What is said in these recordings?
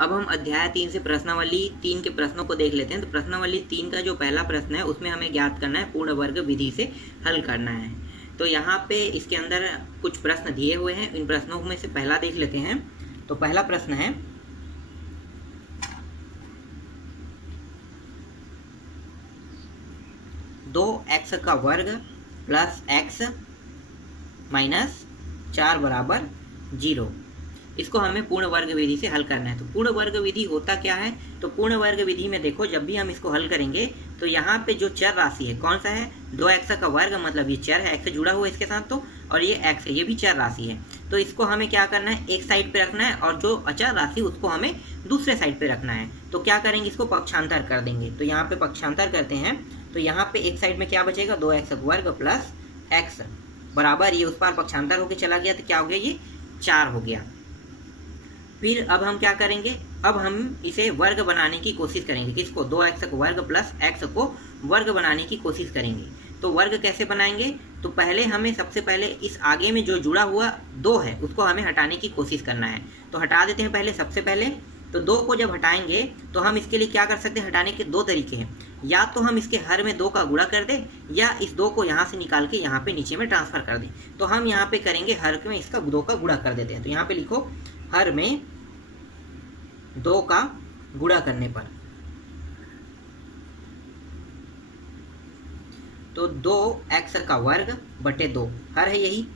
अब हम अध्याय 3 से प्रश्नावली 3 के प्रश्नों को देख लेते हैं। तो प्रश्नावली 3 का जो पहला प्रश्न है उसमें हमें ज्ञात करना है, पूर्ण वर्ग विधि से हल करना है। तो यहाँ पे इसके अंदर कुछ प्रश्न दिए हुए हैं, इन प्रश्नों में से पहला देख लेते हैं। तो पहला प्रश्न है 2x का वर्ग प्लस x माइनस 4 बराबर 0। इसको हमें पूर्ण वर्ग विधि से हल करना है। तो पूर्ण वर्ग विधि होता क्या है? तो पूर्ण वर्ग विधि में देखो, जब भी हम इसको हल करेंगे तो यहाँ पे जो चर राशि है कौन सा है? 2x का वर्ग, मतलब ये चर है, x से जुड़ा हुआ है इसके साथ, तो और ये x है, ये भी चर राशि है। तो इसको हमें क्या करना है? एक साइड पे रखना है और जो अचर राशि उसको हमें दूसरे साइड पे रखना है। तो क्या करेंगे? इसको पक्षांतर कर देंगे। तो यहाँ पे पक्षांतर करते हैं तो यहाँ पे एक साइड में क्या बचेगा? 2x वर्ग प्लस x बराबर, ये उस पार पक्षांतर होकर चला गया तो क्या हो गया? ये 4 हो गया। फिर अब हम क्या करेंगे? अब हम इसे वर्ग बनाने की कोशिश करेंगे। किसको? 2x वर्ग प्लस x को वर्ग बनाने की कोशिश करेंगे। तो वर्ग कैसे बनाएंगे? तो पहले हमें सबसे पहले इस आगे में जो जुड़ा हुआ 2 है उसको हमें हटाने की कोशिश करना है। तो हटा देते हैं पहले, सबसे पहले। तो 2 को जब हटाएंगे तो हम इसके लिए क्या कर सकते हैं? हटाने के 2 तरीके हैं। या तो हम इसके हर में 2 का गुणा कर दें, या इस 2 को यहाँ से निकाल के यहाँ पे नीचे में ट्रांसफर कर दें। तो हम यहाँ पे करेंगे हर में इसका 2 का गुणा कर देते हैं। तो यहाँ पे लिखो, हर में 2 का गुणा करने पर, तो 2x का वर्ग बटे 2, हर है यही,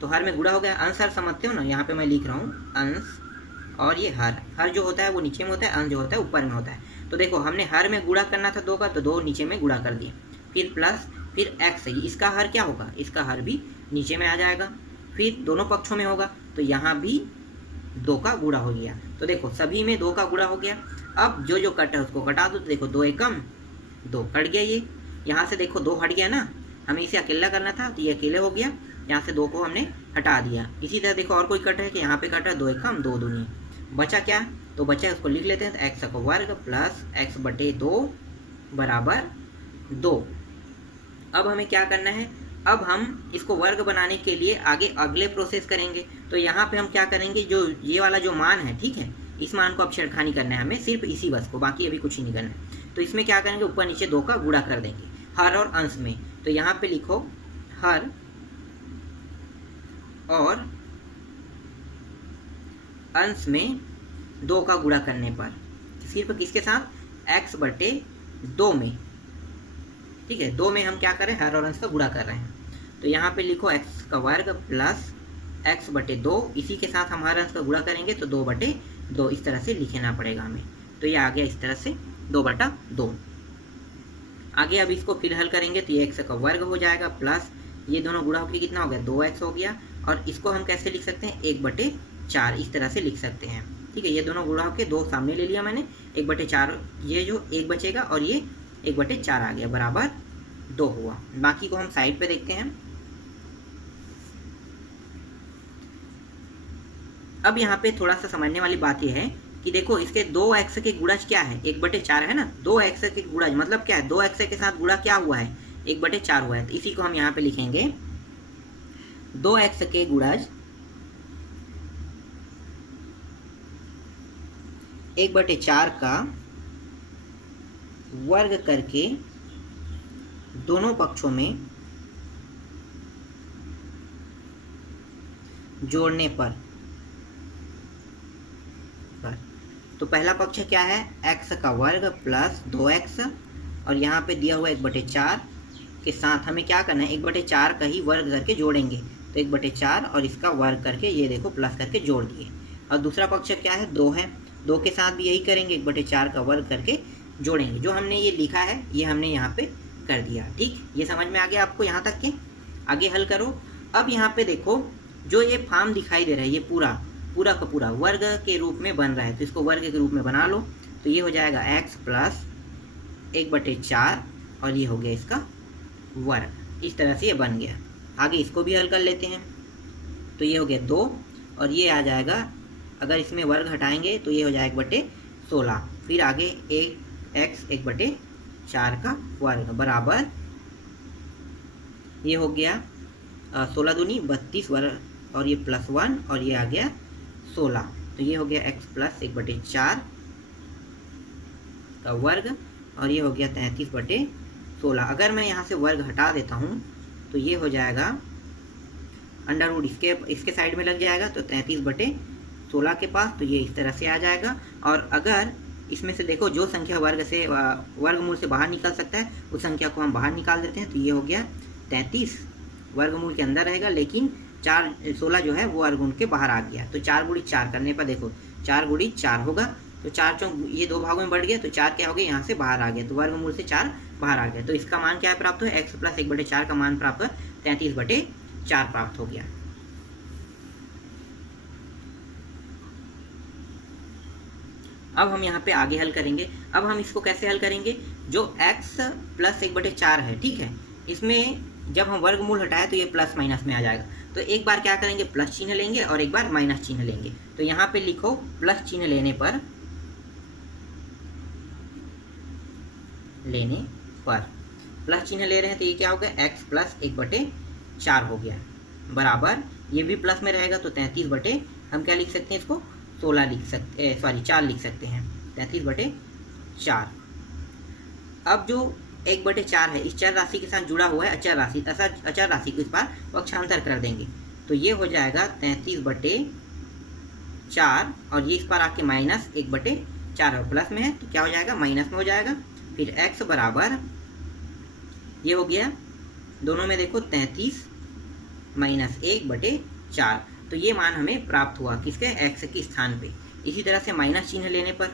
तो हर में गुणा हो गया। अंश हर समझते हो ना, यहाँ पे मैं लिख रहा हूँ अंश, और ये हर जो होता है वो नीचे में होता है, अंश जो होता है ऊपर में होता है। तो देखो, हमने हर में गुणा करना था 2 का, तो 2 नीचे में गुणा कर दिए। फिर प्लस, फिर x, इसका हर क्या होगा? इसका हर भी नीचे में आ जाएगा। फिर दोनों पक्षों में होगा, तो यहाँ भी 2 का गुणा हो गया। तो देखो, सभी में 2 का गुणा हो गया। अब जो जो कट है उसको कटा दो। तो देखो, 2 एकम 2 कट गया। ये यहाँ से देखो 2 हट गया ना, हमें इसे अकेला करना था तो ये अकेले हो गया। यहाँ से 2 को हमने हटा दिया। इसी तरह देखो और कोई कट है कि यहाँ पे कट है, 2 एकम 2 दूनी, बचा क्या? तो बचा, उसको लिख लेते हैं। तो x का वर्ग प्लस x बटे 2 बराबर 2। अब हमें क्या करना है? अब हम इसको वर्ग बनाने के लिए आगे अगले प्रोसेस करेंगे। तो यहाँ पे हम क्या करेंगे? जो ये वाला जो मान है, ठीक है, इस मान को अब छेड़खानी करना है हमें, सिर्फ इसी बस को, बाकी अभी कुछ ही नहीं करना है। तो इसमें क्या करेंगे? ऊपर नीचे 2 का गुणा कर देंगे, हर और अंश में। तो यहाँ पे लिखो, हर और अंश में 2 का गुणा करने पर, सिर्फ किसके साथ? x बटे 2 में, ठीक है, 2 में हम क्या करें? हर और अंश का गुणा कर रहे हैं। तो यहाँ पे लिखो x का वर्ग प्लस x बटे 2, इसी के साथ हम हर अंश का गुणा करेंगे तो 2 बटे 2, इस तरह से लिखना पड़ेगा हमें। तो ये आ गया इस तरह से 2 बटा 2। आगे अब इसको फिर हल करेंगे तो ये x का वर्ग हो जाएगा प्लस ये दोनों गुणा होकर कितना हो गया? 2x हो गया। और इसको हम कैसे लिख सकते हैं? 1 बटे 4, इस तरह से लिख सकते हैं, ठीक है। ये दोनों गुणा होकर 2 सामने ले लिया मैंने, 1 बटे 4, ये जो 1 बचेगा और ये 1 बटे 4 आ गया, बराबर 2 हुआ। बाकी को हम साइड पे देखते हैं। अब यहाँ पे थोड़ा सा समझने वाली बात यह है कि देखो, इसके 2x के गुणज क्या है? 1 बटे 4 है ना। 2x के गुणज मतलब क्या है? 2x के साथ गुणा क्या हुआ है? 1 बटे 4 हुआ है। तो इसी को हम यहाँ पे लिखेंगे, 2x के गुणज 1 बटे 4 का वर्ग करके दोनों पक्षों में जोड़ने पर। तो पहला पक्ष क्या है? x का वर्ग प्लस 2x, और यहाँ पे दिया हुआ 1 बटे 4 के साथ हमें क्या करना है? 1 बटे 4 का ही वर्ग करके जोड़ेंगे। तो 1 बटे 4 और इसका वर्ग करके ये देखो प्लस करके जोड़ दिए। और दूसरा पक्ष क्या है? 2 है, 2 के साथ भी यही करेंगे, 1 बटे 4 का वर्ग करके जोड़ेंगे। जो हमने ये लिखा है ये हमने यहाँ पे कर दिया, ठीक। ये समझ में आ गया आपको यहाँ तक के? आगे हल करो। अब यहाँ पे देखो, जो ये फॉर्म दिखाई दे रहा है ये पूरा का पूरा वर्ग के रूप में बन रहा है, तो इसको वर्ग के रूप में बना लो। तो ये हो जाएगा x प्लस 1 बटे 4 और ये हो गया इसका वर्ग। इस तरह से ये बन गया। आगे इसको भी हल कर लेते हैं। तो ये हो गया 2 और ये आ जाएगा, अगर इसमें वर्ग हटाएंगे तो ये हो जाएगा 1 बटे 16। फिर आगे x 1 बटे 4 का वर्ग बराबर, ये हो गया 16 दूनी 32 वर्ग, और ये +1 और ये आ गया 16। तो ये हो गया x प्लस 1/4 का वर्ग और ये हो गया 33/16। अगर मैं यहाँ से वर्ग हटा देता हूँ तो ये हो जाएगा अंडर रूट इसके साइड में लग जाएगा, तो 33/16 के पास, तो ये इस तरह से आ जाएगा। और अगर इसमें से देखो जो संख्या वर्गमूल से बाहर निकल सकता है उस संख्या को हम बाहर निकाल देते हैं, तो ये हो गया 33 वर्गमूल के अंदर रहेगा, लेकिन 16 जो है वो वर्गमूल के बाहर आ गया। तो 4 × 4 करने पर देखो 4 × 4 होगा, तो 4 चौक ये 2 भागों में बढ़ गया, तो 4 क्या हो गया यहाँ से बाहर आ गया, तो वर्गमूल से 4 बाहर आ गया। तो इसका मान क्या प्राप्त हुआ, x प्लस 1/4 का मान प्राप्त हुआ 33/4 प्राप्त हो गया। अब हम यहाँ पे आगे हल करेंगे। अब हम इसको कैसे हल करेंगे, जो x प्लस 1/4 है, ठीक है, इसमें जब हम वर्गमूल हटाए तो ये प्लस माइनस में आ जाएगा। तो एक बार क्या करेंगे, प्लस चिन्ह लेंगे और एक बार माइनस चिन्ह लेंगे। तो यहाँ पे लिखो प्लस चिन्ह लेने पर प्लस चिन्ह ले रहे हैं तो ये क्या हो गया, x प्लस 1/4 हो गया, बराबर ये भी प्लस में रहेगा, तो 33 हम क्या लिख सकते हैं इसको 16 लिख सकते, 4 लिख सकते हैं, 33/4। अब जो 1/4 है इस चर राशि के साथ जुड़ा हुआ है अचर राशि को इस बार पक्षांतर कर देंगे, तो ये हो जाएगा 33/4 और ये इस पर आके माइनस 1/4 और प्लस में है तो क्या हो जाएगा, माइनस में हो जाएगा। फिर x बराबर ये हो गया, दोनों में देखो 33 माइनस 1/4, तो ये मान हमें प्राप्त हुआ किसके, x के स्थान पे। इसी तरह से माइनस चिन्ह लेने पर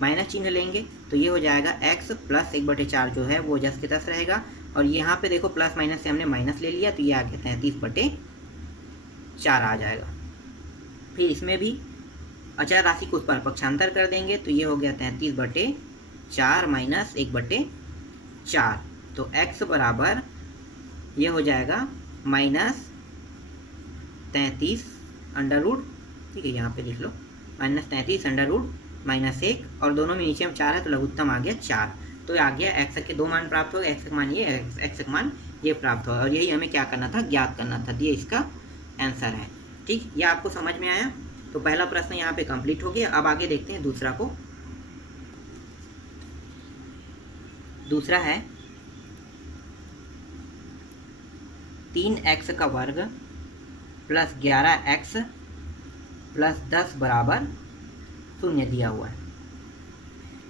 माइनस चिन्ह लेंगे तो ये हो जाएगा x प्लस 1/4 जो है वो जस के तस रहेगा, और यहाँ पे देखो प्लस माइनस से हमने माइनस ले लिया तो ये आ गया 33/4 आ जाएगा। फिर इसमें भी अचर राशि को उस पर पक्षांतर कर देंगे तो ये हो गया 33/4 माइनस 1/4, तो x बराबर ये हो जाएगा माइनस 33 अंडर रूट, ठीक है, यहाँ पे लिख लो माइनस 33 अंडर रूट माइनस 1, और दोनों में नीचे में 4 है तो लघुत्तम आ गया 4, तो आ गया x के 2 मान प्राप्त हो गए, x का मान ये, x का मान ये प्राप्त हुआ, और यही हमें क्या करना था, ज्ञात करना था। ये इसका आंसर है, ठीक, ये आपको समझ में आया। तो पहला प्रश्न यहाँ पे कंप्लीट हो गया। अब आगे देखते हैं दूसरा को। दूसरा है 3x का वर्ग प्लस 11x प्लस 10 बराबर 0 दिया हुआ है।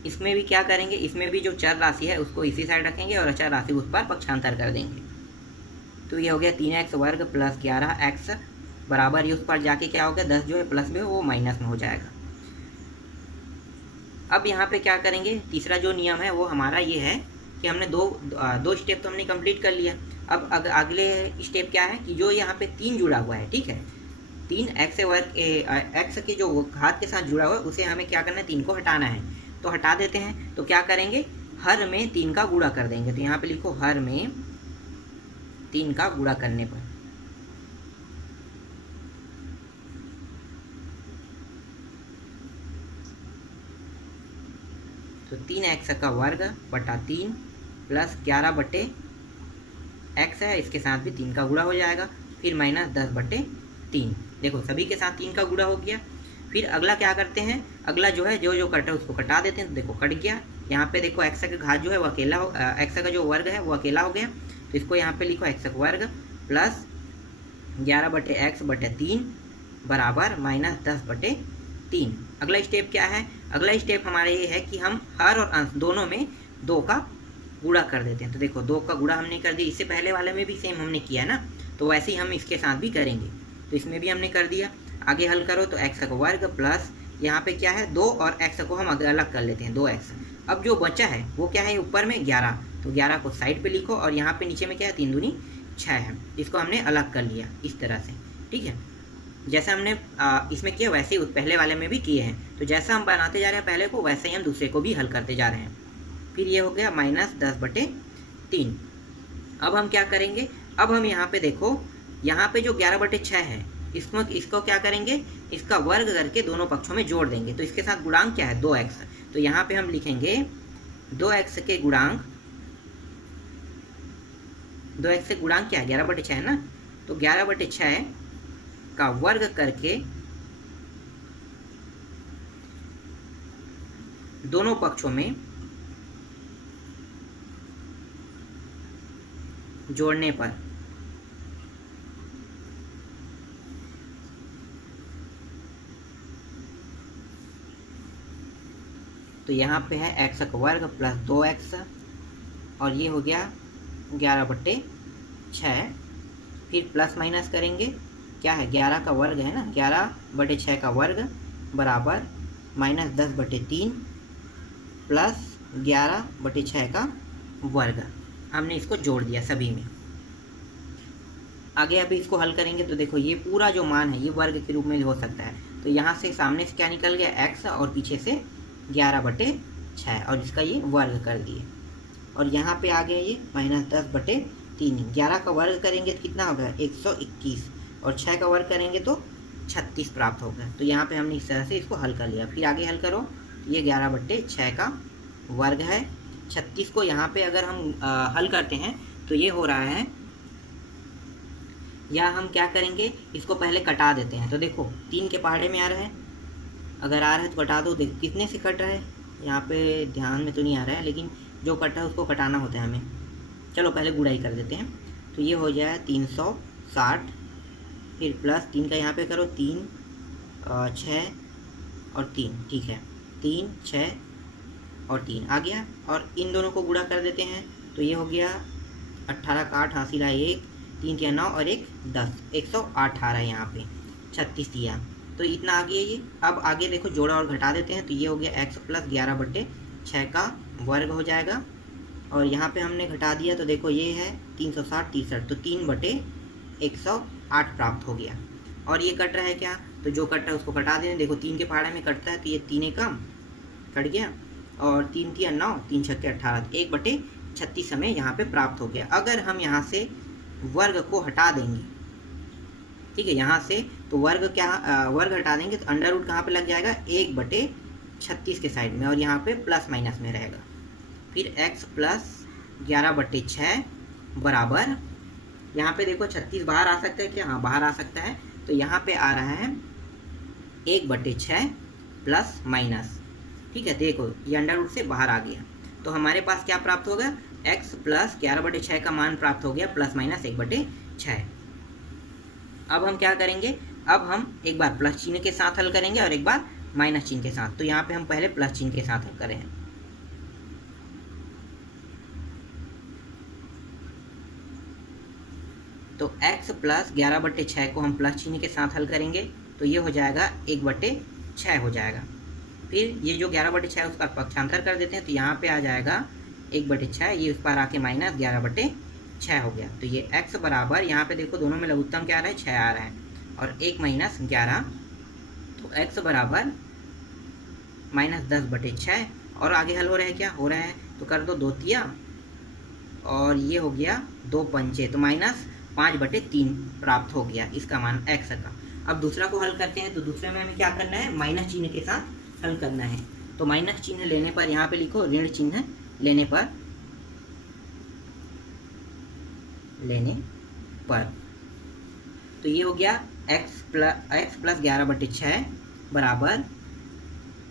इसमें भी क्या करेंगे, इसमें भी जो चर राशि है उसको इसी साइड रखेंगे और अचर राशि उस पर पक्षांतर कर देंगे। तो ये हो गया 3x वर्ग प्लस 11x बराबर, ये उस पर जाके क्या हो गया, 10 जो है प्लस में वो माइनस में हो जाएगा। अब यहाँ पे क्या करेंगे, तीसरा जो नियम है वो हमारा ये है कि हमने दो स्टेप तो हमने कंप्लीट कर लिया। अब अगले स्टेप क्या है कि जो यहाँ पे 3 जुड़ा हुआ है, ठीक है, 3x वर्ग x के जो घात के साथ जुड़ा हुआ है उसे हमें क्या करना है, 3 को हटाना है। तो हटा देते हैं, तो क्या करेंगे, हर में 3 का गुणा कर देंगे। तो यहाँ पे लिखो हर में 3 का गुणा करने पर तो 3x का वर्ग बटा 3 प्लस 11/x है, इसके साथ भी 3 का गुणा हो जाएगा, फिर माइनस 10/3, देखो सभी के साथ 3 का गुणा हो गया। फिर अगला क्या करते हैं, अगला जो है जो कटा है उसको कटा देते हैं, तो देखो कट गया। यहाँ पे देखो x का घात जो है वो अकेला हो, x का जो वर्ग है वो अकेला हो गया, तो इसको यहाँ पे लिखो x का वर्ग प्लस 11/x/3 बराबर माइनस 10/3। अगला स्टेप क्या है, अगला स्टेप हमारा ये है कि हम हर और अंश दोनों में 2 का गुणा कर देते हैं। तो देखो 2 का गुणा हमने कर दिया, इससे पहले वाले में भी सेम हमने किया ना, तो वैसे ही हम इसके साथ भी करेंगे। तो इसमें भी हमने कर दिया। आगे हल करो तो x का वर्ग प्लस यहाँ पे क्या है 2 और x को हम अलग कर लेते हैं 2x। अब जो बचा है वो क्या है, ऊपर में 11, तो 11 को साइड पे लिखो और यहाँ पे नीचे में क्या है 3 दूनी 6 है, इसको हमने अलग कर लिया इस तरह से, ठीक है। जैसा हमने इसमें किया वैसे ही पहले वाले में भी किए हैं, तो जैसा हम बनाते जा रहे हैं पहले को वैसे ही हम दूसरे को भी हल करते जा रहे हैं। फिर ये हो गया माइनस 10/3। अब हम क्या करेंगे, अब हम यहाँ पे देखो यहाँ पे जो 11/6 है इसको क्या करेंगे, इसका वर्ग करके दोनों पक्षों में जोड़ देंगे। तो इसके साथ गुणांक क्या है 2x, तो यहाँ पे हम लिखेंगे 2x के गुणांक 2x से गुणांक क्या है, 11/6 है ना, तो 11/6 का वर्ग करके दोनों पक्षों में जोड़ने पर तो यहाँ पे है x का वर्ग प्लस 2x और ये हो गया 11/6। फिर प्लस माइनस करेंगे, क्या है 11 का वर्ग है ना, 11/6 का वर्ग बराबर -10/3 प्लस 11/6 का वर्ग। हमने इसको जोड़ दिया सभी में। आगे अभी इसको हल करेंगे तो देखो ये पूरा जो मान है ये वर्ग के रूप में हो सकता है। तो यहाँ से सामने से क्या निकल गया x और पीछे से 11/6 और इसका ये वर्ग कर दिए। और यहाँ पे आ गया ये -10/3। 11 का वर्ग करेंगे तो कितना होगा 121 और 6 का वर्ग करेंगे तो 36 प्राप्त होगा। तो यहाँ पे हमने इस तरह से इसको हल कर लिया। फिर आगे हल करो, ये 11/6 का वर्ग है। 36 को यहाँ पे अगर हम हल करते हैं तो ये हो रहा है, या हम क्या करेंगे इसको पहले कटा देते हैं। तो देखो 3 के पहाड़े में आ रहा है, अगर आ रहा है तो कटा दो। देखो कितने से कट रहा है, यहाँ पे ध्यान में तो नहीं आ रहा है, लेकिन जो कटा है उसको कटाना होता है हमें। चलो पहले गुड़ाई कर देते हैं। तो ये हो जाए 360, फिर प्लस 3 का यहाँ पे करो 3 6 और 3, ठीक है 3 6 और 3 आ गया। और इन दोनों को गुणा कर देते हैं तो ये हो गया 18 का 8 हासिल है 1, 3 के 9 और 1 10, 118 यहाँ पे 36 दिया। तो इतना आ गया ये। अब आगे देखो जोड़ा और घटा देते हैं तो ये हो गया x प्लस 11/6 का वर्ग हो जाएगा। और यहाँ पे हमने घटा दिया तो देखो ये है 360 63, तो 3/108 प्राप्त हो गया। और ये कट रहा है क्या, तो जो कट रहा है उसको कटा दें। देखो 3 के पहाड़े में कटता है तो ये 3 कम कट गया और 3 3 9, 3 6 18, 1/36 हमें यहाँ पे प्राप्त हो गया। अगर हम यहाँ से वर्ग को हटा देंगे, ठीक है, यहाँ से तो वर्ग हटा देंगे तो अंडर रूट कहाँ पे लग जाएगा 1/36 के साइड में और यहाँ पे प्लस माइनस में रहेगा। फिर x प्लस 11/6 बराबर, यहाँ पे देखो 36 बाहर आ सकता है क्या, हाँ बाहर आ सकता है। तो यहाँ पे आ रहा है 1/6 प्लस माइनस, ठीक है, देखो ये अंडर रूट से बाहर आ गया। तो हमारे पास क्या प्राप्त होगा, x प्लस 11/6 का मान प्राप्त हो गया प्लस माइनस 1/6। अब हम क्या करेंगे, अब हम एक बार प्लस चिन्ह के साथ हल करेंगे और एक बार माइनस चिन्ह के साथ। तो यहाँ पे हम पहले प्लस चिन्ह के साथ हल करें। तो x प्लस 11/6 को हम प्लस चिन्ह के साथ हल करेंगे तो ये हो जाएगा 1/6 हो जाएगा। फिर ये जो 11/6 है उसका पक्षांतर कर देते हैं तो यहाँ पे आ जाएगा 1/6, ये उस पर आके माइनस 11/6 हो गया। तो ये x बराबर, यहाँ पे देखो दोनों में लघुत्तम क्या आ रहा है 6 आ रहा है और 1 माइनस 11, तो x बराबर -10/6। और आगे हल हो रहा है क्या, हो रहा है तो कर दो 2 तिया और ये हो गया 2 पंचे, तो -5/3 प्राप्त हो गया इसका मान x का। अब दूसरा को हल करते हैं तो दूसरे में हमें क्या करना है, माइनस चिन्ह के साथ हल करना है। तो माइनस चिन्ह लेने पर यहाँ पे लिखो ऋण चिन्ह लेने पर तो ये हो गया x प्लस 11/6 बराबर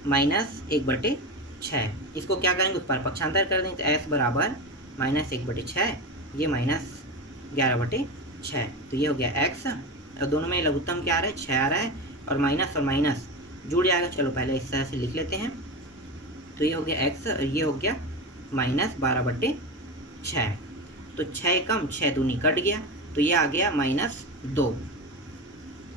-1/6। इसको क्या करेंगे, उस पर पक्षांतर कर देंगे तो s बराबर -1/6, ये -11/6। तो ये हो गया x, और दोनों में लघुत्तम क्या आ रहा है 6 आ रहा है और माइनस जुड़ जाएगा। चलो पहले इस तरह से लिख लेते हैं। तो ये हो गया x और ये हो गया -12/6। तो 6 कम 6 दूनी कट गया तो ये आ गया -2।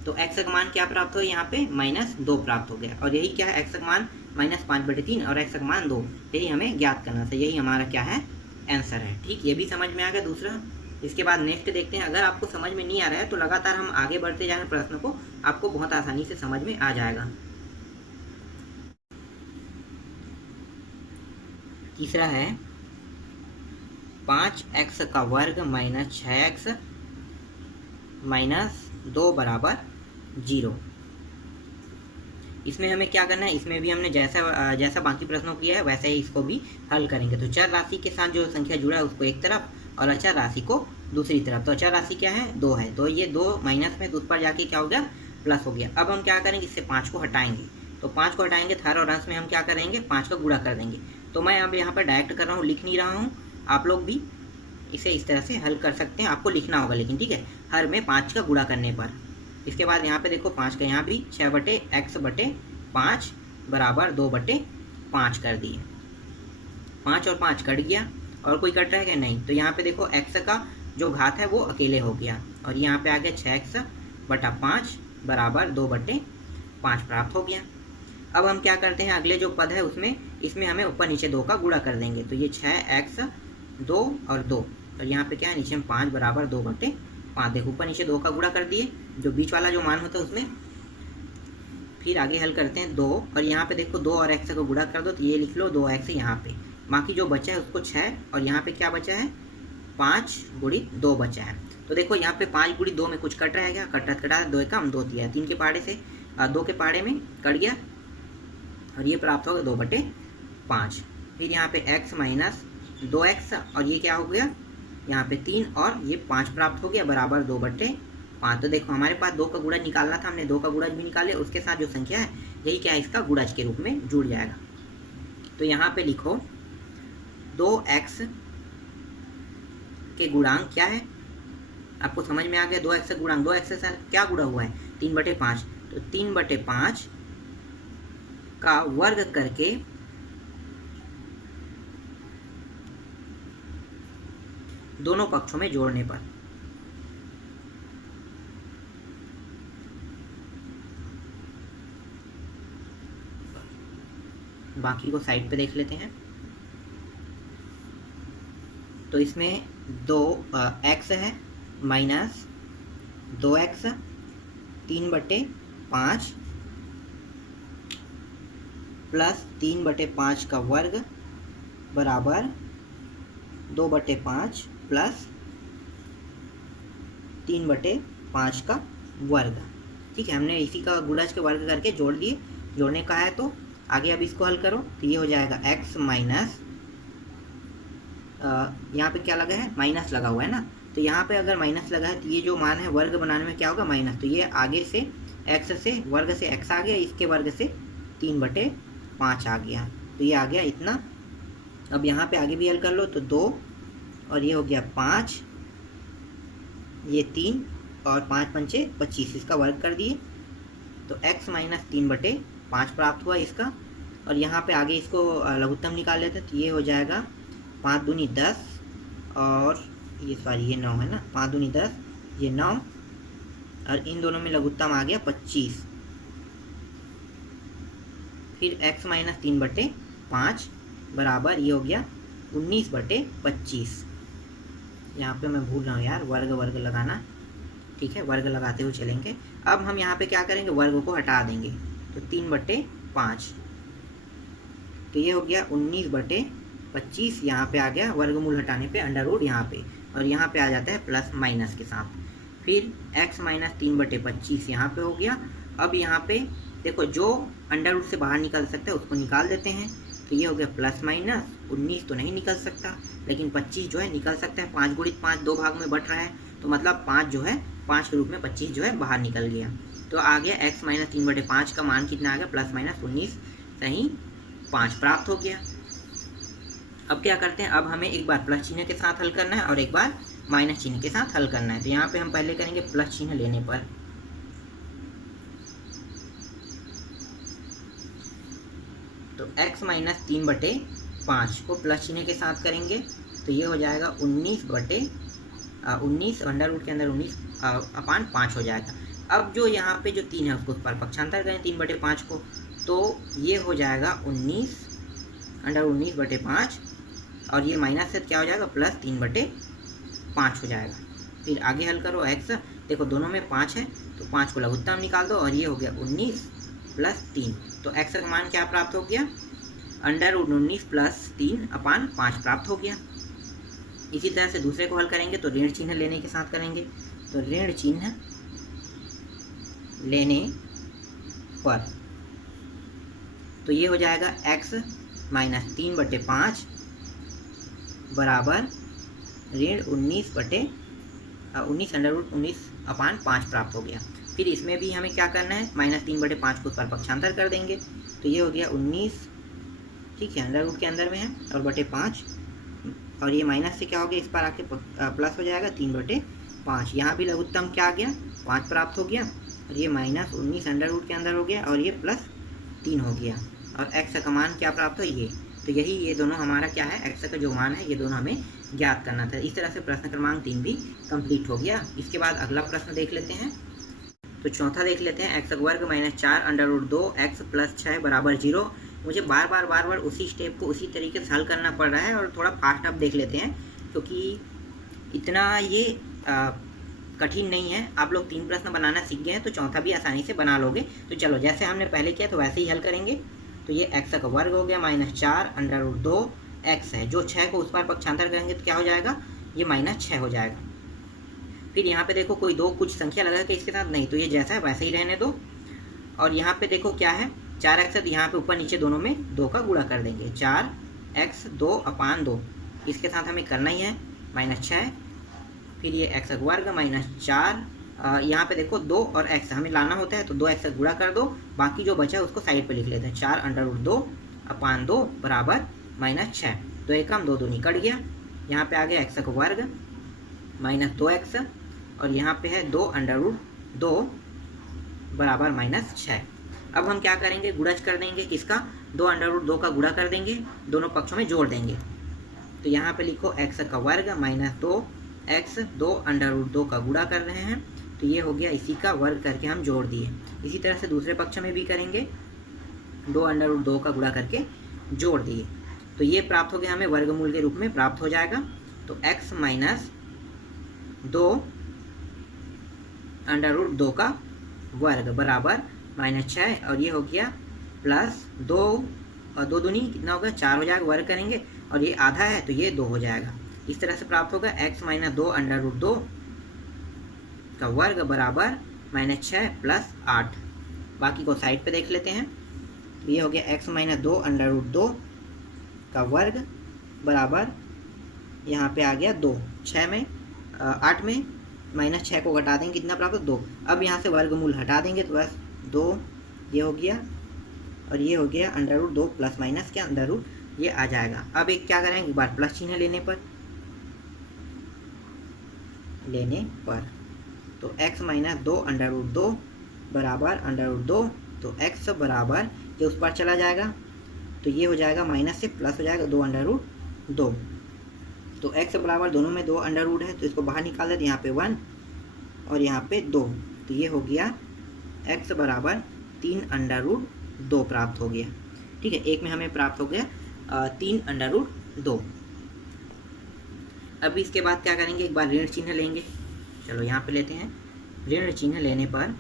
तो x का मान क्या प्राप्त हो, यहाँ पे -2 प्राप्त हो गया। और यही क्या है, x का मान -5/3 और x का मान 2, यही हमें ज्ञात करना था। यही हमारा क्या है, आंसर है। ठीक, ये भी समझ में आ गया दूसरा। इसके बाद नेक्स्ट देखते हैं। अगर आपको समझ में नहीं आ रहा है तो लगातार हम आगे बढ़ते जाएं प्रश्न को, आपको बहुत आसानी से समझ में आ जाएगा। तीसरा है 5x का वर्ग माइनस 6x माइनस 2 बराबर 0। इसमें हमें क्या करना है, इसमें भी हमने जैसा बाकी प्रश्नों किया है वैसे ही इसको भी हल करेंगे। तो चर राशि के साथ जो संख्या जुड़ा है उसको एक तरफ और अचर राशि को दूसरी तरफ। तो अचर राशि क्या है, 2 है, तो ये 2 माइनस में, तो उस पर जाके क्या हो गया, प्लस हो गया। अब हम क्या करेंगे, इससे 5 को हटाएंगे, तो 5 को हटाएंगे, हर और अंश में हम क्या करेंगे, 5 का गुणा कर देंगे। तो मैं अब यहाँ पर डायरेक्ट कर रहा हूँ, लिख नहीं रहा हूँ, आप लोग भी इसे इस तरह से हल कर सकते हैं, आपको लिखना होगा लेकिन, ठीक है, हर में 5 का गुणा करने पर। इसके बाद यहाँ पे देखो 5 का यहाँ भी 6/x/5 बराबर 2/5 कर दिए। 5 और 5 कट गया, और कोई कट रहा है क्या, नहीं। तो यहाँ पे देखो x का जो घात है वो अकेले हो गया, और यहाँ पे आ गया 6x/5 बराबर 2/5 प्राप्त हो गया। अब हम क्या करते हैं, अगले जो पद है उसमें, इसमें हमें ऊपर नीचे 2 का गुणा कर देंगे। तो ये 6x 2 और 2, और यहाँ पे क्या है, नीचे में 5 बराबर 2/5। देखो ऊपर नीचे 2 का गुणा कर दिए, जो बीच वाला जो मान होता है उसमें। फिर आगे हल करते हैं 2, और यहाँ पे देखो 2 और x को गुणा कर दो, तो ये लिख लो 2x यहाँ पे, बाकी जो बचा है उसको 6, और यहाँ पे क्या बचा है, 5 गुणित 2 बचा है। तो देखो यहाँ पे 5 गुणित 2 में कुछ कट रहेगा, कटा 2 कम 2 दिया, 3 के पहाड़े से 2 के पहाड़े में कट गया, और ये प्राप्त होगा 2/5। फिर यहाँ पे x माइनस 2x, और ये क्या हो गया, यहाँ पे 3 और ये 5 प्राप्त हो गया बराबर 2/5। तो देखो हमारे पास 2 का गुणज निकालना था, हमने 2 का गुणज भी निकाले, उसके साथ जो संख्या है यही क्या है, इसका गुणज के रूप में जुड़ जाएगा। तो यहाँ पे लिखो 2x के गुणांक क्या है, आपको समझ में आ गया। 2x से गुणांक, 2x से क्या गुणा हुआ है, 3/5, तो 3/5 का वर्ग करके दोनों पक्षों में जोड़ने पर, बाकी को साइड पे देख लेते हैं। तो इसमें 2x है माइनस 2x 3/5 प्लस 3/5 का वर्ग बराबर 2/5 प्लस 3/5 का वर्ग। ठीक है, हमने इसी का गुणज के वर्ग करके जोड़ दिए, जोड़ने का है। तो आगे अब इसको हल करो, तो ये हो जाएगा x माइनस, यहाँ पे क्या लगा है, माइनस लगा हुआ है ना, तो यहाँ पे अगर माइनस लगा है तो ये जो मान है वर्ग बनाने में क्या होगा, माइनस। तो ये आगे से x से वर्ग से x आ गया, इसके वर्ग से 3/5 आ गया, तो ये आ गया इतना। अब यहाँ पे आगे भी हल कर लो, तो 2 और ये हो गया 5, ये 3 और 5 पंचे 25, इसका वर्ग कर दिए, तो x माइनस 3/5 प्राप्त हुआ इसका। और यहाँ पे आगे इसको लघुत्तम निकाल लेते हैं, तो ये हो जाएगा 5 दूनी 10, और ये सॉरी ये 9 है ना, 5 दूनी 10, ये 9, और इन दोनों में लघुत्तम आ गया 25। फिर x माइनस 3/5 बराबर ये हो गया 19/25। यहाँ पे मैं भूल रहा हूँ यार, वर्ग लगाना, ठीक है, वर्ग लगाते हुए चलेंगे। अब हम यहाँ पे क्या करेंगे, वर्ग को हटा देंगे, तो 3/5, तो ये हो गया 19/25। यहाँ पे आ गया वर्गमूल हटाने पे अंडर रूट यहाँ पे, और यहाँ पे आ जाता है प्लस माइनस के साथ। फिर x माइनस 3/25 यहाँ पे हो गया। अब यहाँ पे देखो जो अंडर रूट से बाहर निकल सकता है उसको निकाल देते हैं, तो ये हो गया प्लस माइनस 19 तो नहीं निकल सकता, लेकिन 25 जो है निकल सकता है। 5 गुणित 5 2 भाग में बट रहा है, तो मतलब 5 जो है 5 के रूप में 25 जो है बाहर निकल गया। तो आ गया x माइनस 3/5 का मान कितना आ गया, प्लस माइनस 19 सही 5 प्राप्त हो गया। अब क्या करते हैं, अब हमें एक बार प्लस चिन्ह के साथ हल करना है और एक बार माइनस चिन्ह के साथ हल करना है। तो यहाँ पे हम पहले करेंगे प्लस चिन्ह लेने पर, तो x माइनस 3/5 को प्लस चिन्ह के साथ करेंगे, तो ये हो जाएगा 19 अंडर रूट के अंदर 19/5 हो जाएगा। अब जो यहाँ पे जो 3 है उसको पर पक्षांतर करें 3/5 को, तो ये हो जाएगा 19/5, और ये माइनस से क्या हो जाएगा, प्लस 3/5 हो जाएगा। फिर आगे हल करो x, देखो दोनों में 5 है, तो 5 को लघुत्तम निकाल दो, और ये हो गया 19 प्लस 3, तो x का मान क्या प्राप्त हो गया, अंडर रूट 19 प्लस 3/5 प्राप्त हो गया। इसी तरह से दूसरे को हल करेंगे, तो ऋण चिन्ह लेने के साथ करेंगे, तो ऋण चिन्ह लेने पर, तो ये हो जाएगा x माइनस 3/5 बराबर ऋण 19/5। 19√19/5 प्राप्त हो गया। फिर इसमें भी हमें क्या करना है, -3/5 को उस पर पक्षांतर कर देंगे, तो ये हो गया 19, ठीक है, अंडर रूट के अंदर में है, और बटे 5, और ये माइनस से क्या हो गया, इस पर आके प्लस हो जाएगा 3/5। यहाँ भी लघुत्तम क्या आ गया, 5 प्राप्त हो गया, और ये -19 अंडर रूट के अंदर हो गया, और ये +3 हो गया, और x का मान क्या प्राप्त हो, ये। तो यही ये दोनों हमारा क्या है, x का जो मान है, ये दोनों हमें ज्ञात करना था। इस तरह से प्रश्न क्रमांक 3 भी कंप्लीट हो गया। इसके बाद अगला प्रश्न देख लेते हैं। तो चौथा देख लेते हैं, x² - 4 अंडर रूट 2 x + 6 = 0। मुझे बार बार उसी स्टेप को उसी तरीके से हल करना पड़ रहा है, और थोड़ा फास्ट आप देख लेते हैं, क्योंकि इतना ये कठिन नहीं है। आप लोग 3 प्रश्न बनाना सीख गए हैं, तो चौथा भी आसानी से बना लोगे। तो चलो, जैसे हमने पहले किया तो वैसे ही हल करेंगे। तो ये x² हो गया -4 अंडर रूट 2 x है, जो 6 को उस पार पक्षांतर करेंगे तो क्या हो जाएगा, ये -6 हो जाएगा। फिर यहाँ पे देखो कोई दो कुछ संख्या लगा के इसके साथ, नहीं, तो ये जैसा है वैसे ही रहने दो। और यहाँ पे देखो क्या है, 4x है, तो यहाँ पे ऊपर नीचे दोनों में 2 का गुणा कर देंगे, 4x 2/2, इसके साथ हमें करना ही है -6। फिर ये x² -4, यहाँ पे देखो 2 और x हमें लाना होता है, तो 2x से गुणा कर दो, बाकी जो बचा है उसको साइड पे लिख लेते हैं, 4 अंडर रूट 2/2 बराबर -6। 2 एकम 2 दूनी कट गया, यहाँ पे आ गया x² -2x, और यहाँ पे है 2 अंडर रूट 2 बराबर -6। अब हम क्या करेंगे, गुणज कर देंगे किसका, 2 अंडर रूट 2 का गुणा कर देंगे, दोनों पक्षों में जोड़ देंगे। तो यहाँ पे लिखो x² -2x, 2 अंडर रूट 2 का गुणा कर रहे हैं, तो ये हो गया, इसी का वर्ग करके हम जोड़ दिए। इसी तरह से दूसरे पक्ष में भी करेंगे, 2 अंडर रूट 2 का गुणा करके जोड़ दिए, तो ये प्राप्त हो गया, हमें वर्गमूल के रूप में प्राप्त हो जाएगा। तो x - 2 अंडर रूट 2 का वर्ग बराबर -6, और ये हो गया +2, और 2 दूनी कितना होगा, 4 हो जाएगा, वर्ग करेंगे, और ये आधा है तो ये 2 हो जाएगा। इस तरह से प्राप्त होगा x - 2 अंडर रूट 2 का वर्ग बराबर -6 + 8। बाकी को साइड पे देख लेते हैं। तो ये हो गया x - 2 अंडर रूट 2 का वर्ग बराबर, यहाँ पे आ गया 2, 8 में -6 को घटा देंगे, कितना प्राप्त, 2। अब यहाँ से वर्गमूल हटा देंगे तो बस 2 ये हो गया, और ये हो गया अंडर रूट 2 प्लस माइनस क्या अंडर रूट, ये आ जाएगा। अब एक क्या करेंगे, एक बार प्लस चिन्ह लेने पर तो x - 2 अंडर रूट 2 बराबर अंडर रूट 2, तो x बराबर ये उस पर चला जाएगा, तो ये हो जाएगा माइनस से प्लस हो जाएगा 2 अंडर रूट 2। तो x बराबर दोनों में 2 अंडर रूट है, तो इसको बाहर निकाल देते, यहाँ पे 1 और यहाँ पे 2, तो ये हो गया x बराबर 3 अंडर रूट 2 प्राप्त हो गया। ठीक है, एक में हमें प्राप्त हो गया 3 अंडर रूट 2। अभी इसके बाद क्या करेंगे, एक बार ऋण चिन्ह लेंगे। चलो यहाँ पे लेते हैं, ऋण चिन्ह लेने पर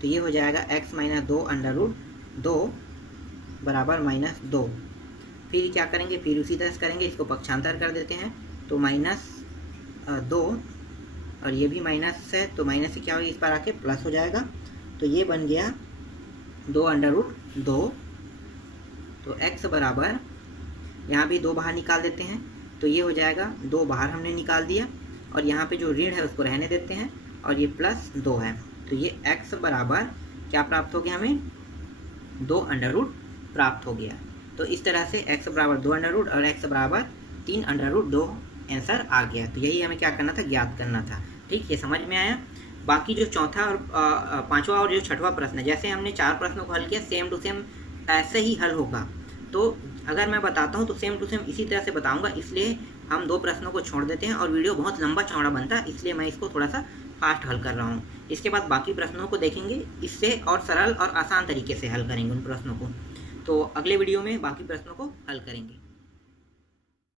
तो ये हो जाएगा x - 2 अंडर रूट 2 बराबर -2। फिर क्या करेंगे, फिर उसी तरह से करेंगे, इसको पक्षांतर कर देते हैं, तो -2, और ये भी माइनस है, तो माइनस से क्या होगा, इस पर आके प्लस हो जाएगा, तो ये बन गया 2 अंडर रूट 2। तो x बराबर, यहाँ भी 2 बाहर निकाल देते हैं, तो ये हो जाएगा 2 बाहर हमने निकाल दिया, और यहाँ पे जो ऋण है उसको रहने देते हैं, और ये +2 है, तो ये x बराबर क्या प्राप्त हो गया, हमें 2 अंडर रूट प्राप्त हो गया। तो इस तरह से x बराबर 2 अंडर रूट और x बराबर 3 अंडर रूट 2 आंसर आ गया। तो यही हमें क्या करना था, ज्ञात करना था। ठीक, ये समझ में आया। बाकी जो चौथा और पांचवा और जो छठवां प्रश्न है, जैसे हमने 4 प्रश्नों को हल किया, सेम टू सेम ऐसे ही हल होगा। तो अगर मैं बताता हूँ तो सेम टू सेम इसी तरह से बताऊँगा, इसलिए हम 2 प्रश्नों को छोड़ देते हैं, और वीडियो बहुत लंबा चौड़ा बनता है, इसलिए मैं इसको थोड़ा सा फास्ट हल कर रहा हूँ। इसके बाद बाकी प्रश्नों को देखेंगे, इससे और सरल और आसान तरीके से हल करेंगे उन प्रश्नों को। तो अगले वीडियो में बाकी प्रश्नों को हल करेंगे।